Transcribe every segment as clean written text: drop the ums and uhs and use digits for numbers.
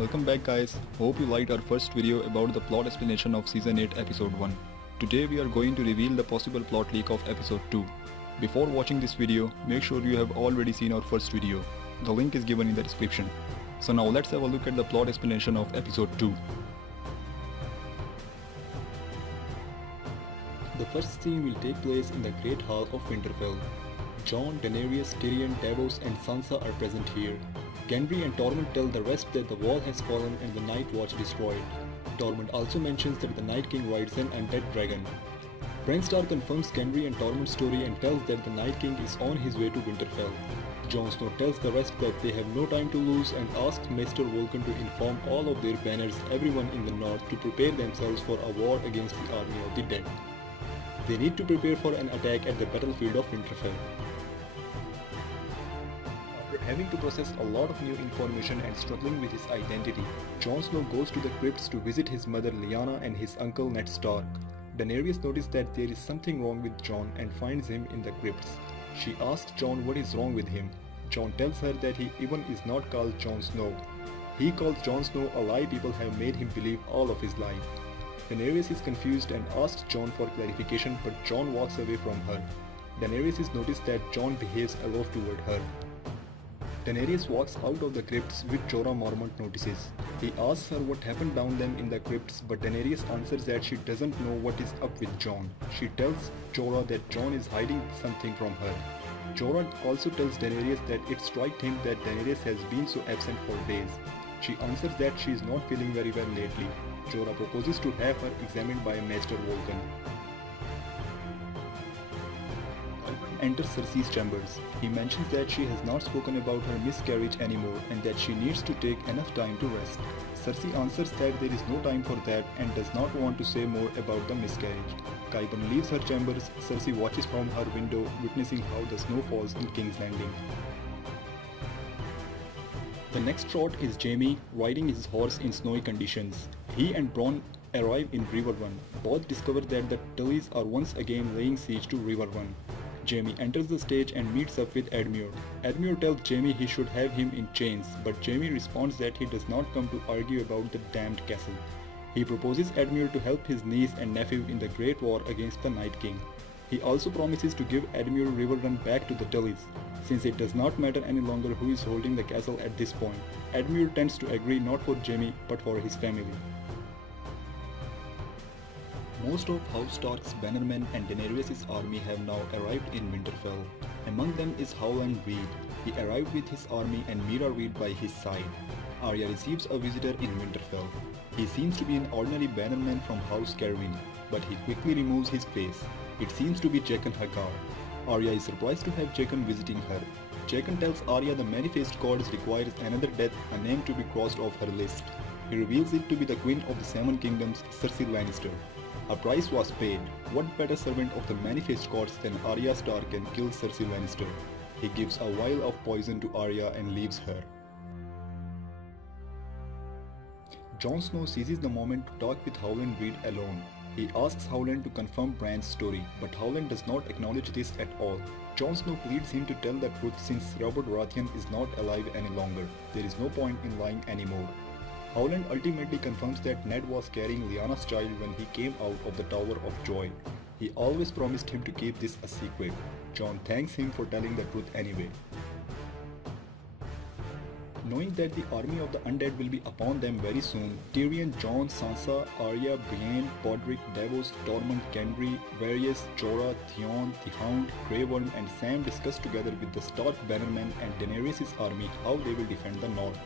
Welcome back guys, hope you liked our first video about the plot explanation of Season 8 Episode 1. Today we are going to reveal the possible plot leak of Episode 2. Before watching this video, make sure you have already seen our first video. The link is given in the description. So now let's have a look at the plot explanation of Episode 2. The first scene will take place in the Great Hall of Winterfell. Jon, Daenerys, Tyrion, Davos and Sansa are present here. Gendry and Tormund tell the rest that the wall has fallen and the Night Watch destroyed. Tormund also mentions that the Night King rides an undead dragon. Bran Stark confirms Gendry and Tormund's story and tells that the Night King is on his way to Winterfell. Jon Snow tells the rest that they have no time to lose and asks Maester Vulcan to inform all of their banners, everyone in the north, to prepare themselves for a war against the army of the dead. They need to prepare for an attack at the battlefield of Winterfell. After having to process a lot of new information and struggling with his identity, Jon Snow goes to the crypts to visit his mother Lyanna and his uncle Ned Stark. Daenerys notices that there is something wrong with Jon and finds him in the crypts. She asks Jon what is wrong with him. Jon tells her that he even is not called Jon Snow. He calls Jon Snow a lie people have made him believe all of his life. Daenerys is confused and asks Jon for clarification, but Jon walks away from her. Daenerys is noticed that Jon behaves aloof toward her. Daenerys walks out of the crypts, which Jorah Mormont notices. He asks her what happened down them in the crypts, but Daenerys answers that she doesn't know what is up with Jon. She tells Jorah that Jon is hiding something from her. Jorah also tells Daenerys that it struck him that Daenerys has been so absent for days. She answers that she is not feeling very well lately. Jorah proposes to have her examined by Maester Vulcan. Qyburn enters Cersei's chambers. He mentions that she has not spoken about her miscarriage anymore and that she needs to take enough time to rest. Cersei answers that there is no time for that and does not want to say more about the miscarriage. Qyburn leaves her chambers. Cersei watches from her window, witnessing how the snow falls in King's Landing. The next shot is Jaime riding his horse in snowy conditions. He and Bronn arrive in Riverrun. Both discover that the Tullys are once again laying siege to Riverrun. Jaime enters the stage and meets up with Edmure. Edmure tells Jaime he should have him in chains, but Jaime responds that he does not come to argue about the damned castle. He proposes Edmure to help his niece and nephew in the Great War against the Night King. He also promises to give Edmure Riverrun back to the Tullys, since it does not matter any longer who is holding the castle at this point. Edmure tends to agree not for Jaime but for his family. Most of House Stark's bannermen and Daenerys' army have now arrived in Winterfell. Among them is Howland Reed. He arrived with his army and Meera Reed by his side. Arya receives a visitor in Winterfell. He seems to be an ordinary bannerman from House Carwyn, but he quickly removes his face. It seems to be Jaqen H'ghar. Arya is surprised to have Jaqen visiting her. Jaqen tells Arya the Many-Faced Goddess requires another death, a name to be crossed off her list. He reveals it to be the Queen of the Seven Kingdoms, Cersei Lannister. A price was paid. What better servant of the Many-Faced Gods than Arya Stark can kill Cersei Lannister? He gives a vial of poison to Arya and leaves her. Jon Snow seizes the moment to talk with Howland Reed alone. He asks Howland to confirm Bran's story, but Howland does not acknowledge this at all. Jon Snow pleads him to tell the truth since Robert Baratheon is not alive any longer. There is no point in lying anymore. Howland ultimately confirms that Ned was carrying Lyanna's child when he came out of the Tower of Joy. He always promised him to keep this a secret. Jon thanks him for telling the truth anyway. Knowing that the army of the undead will be upon them very soon, Tyrion, Jon, Sansa, Arya, Brienne, Podrick, Davos, Tormund, Gendry, Varys, Jorah, Theon, the Hound, Grey Worm and Sam discuss together with the Stark bannermen and Daenerys' army how they will defend the north.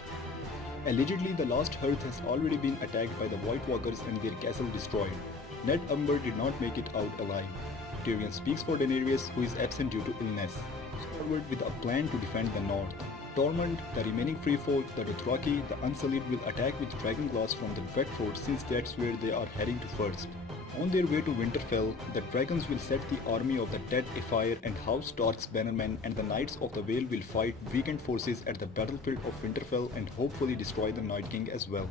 Allegedly, the Last Hearth has already been attacked by the White Walkers and their castle destroyed. Ned Umber did not make it out alive. Tyrion speaks for Daenerys, who is absent due to illness. Forward with a plan to defend the north. Tormund, the remaining free folk, the Dothraki, the Unsullied will attack with Dragonglass from the Dreadfort since that's where they are heading to first. On their way to Winterfell, the dragons will set the army of the dead afire and House Stark's bannermen and the Knights of the Vale will fight weakened forces at the battlefield of Winterfell and hopefully destroy the Night King as well.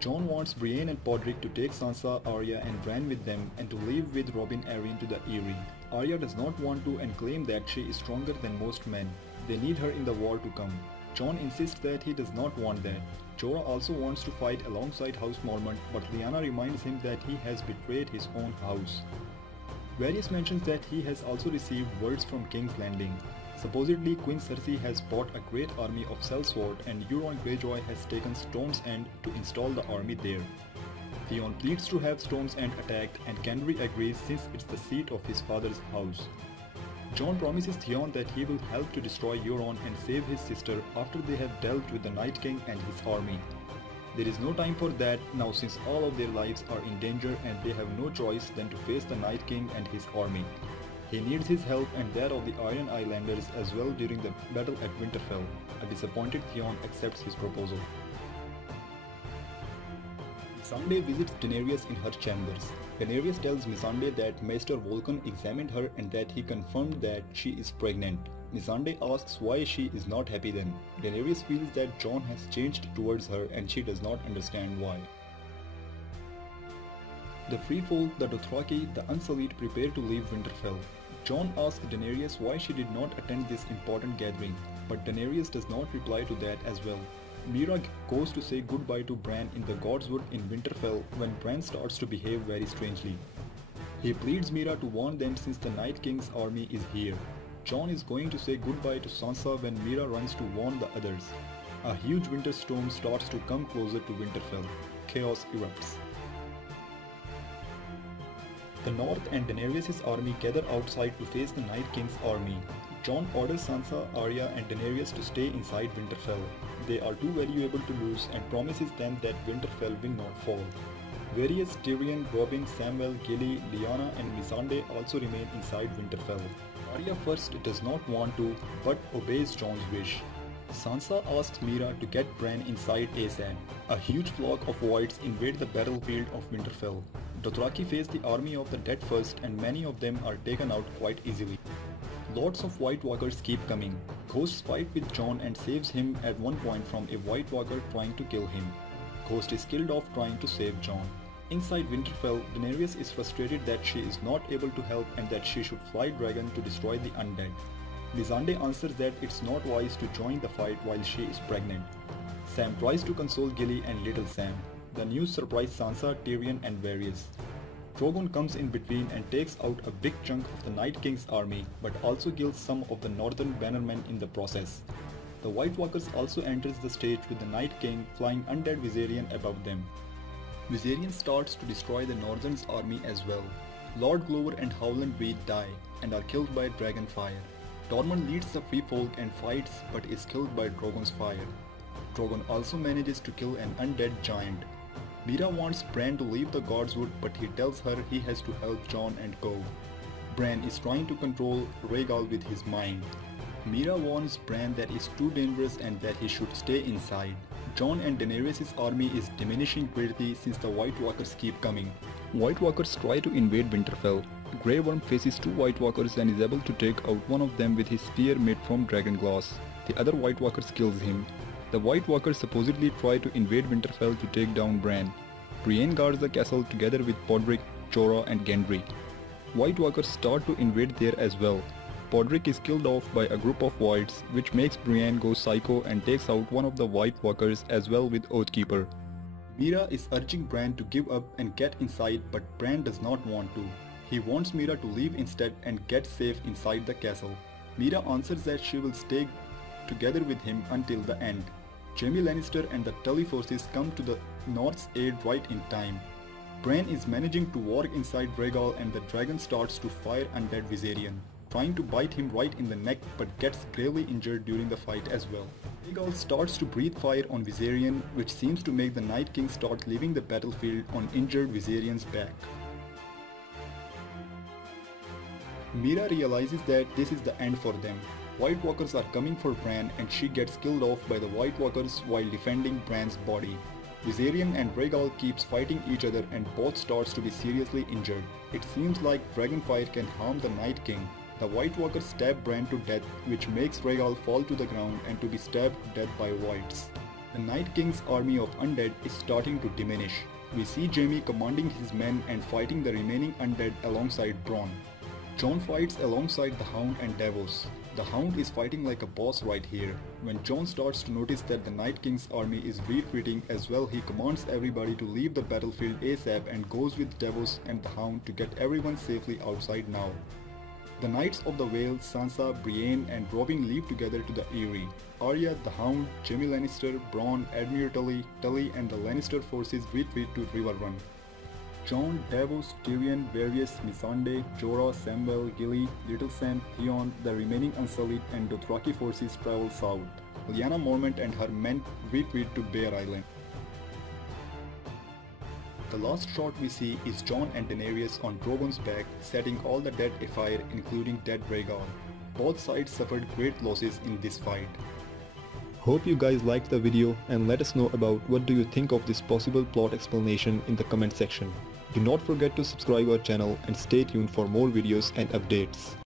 Jon wants Brienne and Podrick to take Sansa, Arya and Bran with them and to leave with Robin Arryn to the Eyrie. Arya does not want to and claim that she is stronger than most men. They need her in the war to come. Jon insists that he does not want that. Jorah also wants to fight alongside House Mormont, but Lyanna reminds him that he has betrayed his own house. Varys mentions that he has also received words from King's Landing. Supposedly, Queen Cersei has brought a great army of sellsword and Euron Greyjoy has taken Storm's End to install the army there. Theon pleads to have Storm's End attacked and Gendry agrees since it's the seat of his father's house. Jon promises Theon that he will help to destroy Euron and save his sister after they have dealt with the Night King and his army. There is no time for that now since all of their lives are in danger and they have no choice than to face the Night King and his army. He needs his help and that of the Iron Islanders as well during the battle at Winterfell. A disappointed Theon accepts his proposal. Missandei visits Daenerys in her chambers. Daenerys tells Missandei that Maester Vulcan examined her and that he confirmed that she is pregnant. Missandei asks why she is not happy then. Daenerys feels that Jon has changed towards her and she does not understand why. The Free Folk, the Dothraki, the Unsullied prepare to leave Winterfell. Jon asks Daenerys why she did not attend this important gathering, but Daenerys does not reply to that as well. Meera goes to say goodbye to Bran in the Godswood in Winterfell when Bran starts to behave very strangely. He pleads Meera to warn them since the Night King's army is here. Jon is going to say goodbye to Sansa when Meera runs to warn the others. A huge winter storm starts to come closer to Winterfell. Chaos erupts. The North and Daenerys' army gather outside to face the Night King's army. Jon orders Sansa, Arya and Daenerys to stay inside Winterfell. They are too valuable to lose and promises them that Winterfell will not fall. Varys, Tyrion, Robin, Samwell, Gilly, Lyanna and Missandei also remain inside Winterfell. Arya first does not want to, but obeys Jon's wish. Sansa asks Meera to get Bran inside ASAP. A huge flock of Whites invade the battlefield of Winterfell. Dothraki face the army of the dead first and many of them are taken out quite easily. Lots of White Walkers keep coming. Ghost fights with Jon and saves him at one point from a White Walker trying to kill him. Ghost is killed off trying to save Jon. Inside Winterfell, Daenerys is frustrated that she is not able to help and that she should fly dragon to destroy the undead. Missandei answers that it's not wise to join the fight while she is pregnant. Sam tries to console Gilly and Little Sam. The news surprises Sansa, Tyrion and Varys. Drogon comes in between and takes out a big chunk of the Night King's army but also kills some of the northern bannermen in the process. The White Walkers also enters the stage with the Night King flying undead Viserion above them. Viserion starts to destroy the Northern's army as well. Lord Glover and Howland Reed die and are killed by dragon fire. Tormund leads the Free Folk and fights but is killed by Drogon's fire. Drogon also manages to kill an undead giant. Meera wants Bran to leave the Godswood but he tells her he has to help Jon and go. Bran is trying to control Rhaegal with his mind. Meera warns Bran that it's too dangerous and that he should stay inside. Jon and Daenerys' army is diminishing greatly since the White Walkers keep coming. White Walkers try to invade Winterfell. Grey Worm faces two White Walkers and is able to take out one of them with his spear made from dragon glass. The other White Walkers kills him. The White Walkers supposedly try to invade Winterfell to take down Bran. Brienne guards the castle together with Podrick, Jorah and Gendry. White Walkers start to invade there as well. Podrick is killed off by a group of Whites, which makes Brienne go psycho and takes out one of the White Walkers as well with Oathkeeper. Meera is urging Bran to give up and get inside but Bran does not want to. He wants Meera to leave instead and get safe inside the castle. Meera answers that she will stay together with him until the end. Jaime Lannister and the Tully forces come to the North's aid right in time. Bran is managing to walk inside Rhaegal and the dragon starts to fire undead Viserion, trying to bite him right in the neck but gets gravely injured during the fight as well. Rhaegal starts to breathe fire on Viserion, which seems to make the Night King start leaving the battlefield on injured Viserion's back. Meera realizes that this is the end for them. White Walkers are coming for Bran and she gets killed off by the White Walkers while defending Bran's body. Viserion and Rhaegal keeps fighting each other and both starts to be seriously injured. It seems like Dragonfire can harm the Night King. The White Walkers stab Bran to death, which makes Rhaegal fall to the ground and to be stabbed to death by Whites. The Night King's army of undead is starting to diminish. We see Jaime commanding his men and fighting the remaining undead alongside Bronn. Jon fights alongside the Hound and Davos. The Hound is fighting like a boss right here. When Jon starts to notice that the Night King's army is retreating as well, he commands everybody to leave the battlefield ASAP and goes with Davos and the Hound to get everyone safely outside now. The Knights of the Vale, Sansa, Brienne and Robin leave together to the Eyrie. Arya, the Hound, Jaime Lannister, Bronn, Admiral Tully and the Lannister forces retreat to River Run. Jon, Davos, Tyrion, Varys, Missandei, Jorah, Samwell, Gilly, Little Sam, Theon, the remaining Unsullied and Dothraki forces travel south. Lyanna Mormont and her men retreat to Bear Island. The last shot we see is Jon and Daenerys on Drogon's back, setting all the dead afire including dead Rhaegar. Both sides suffered great losses in this fight. Hope you guys liked the video and let us know about what do you think of this possible plot explanation in the comment section. Do not forget to subscribe our channel and stay tuned for more videos and updates.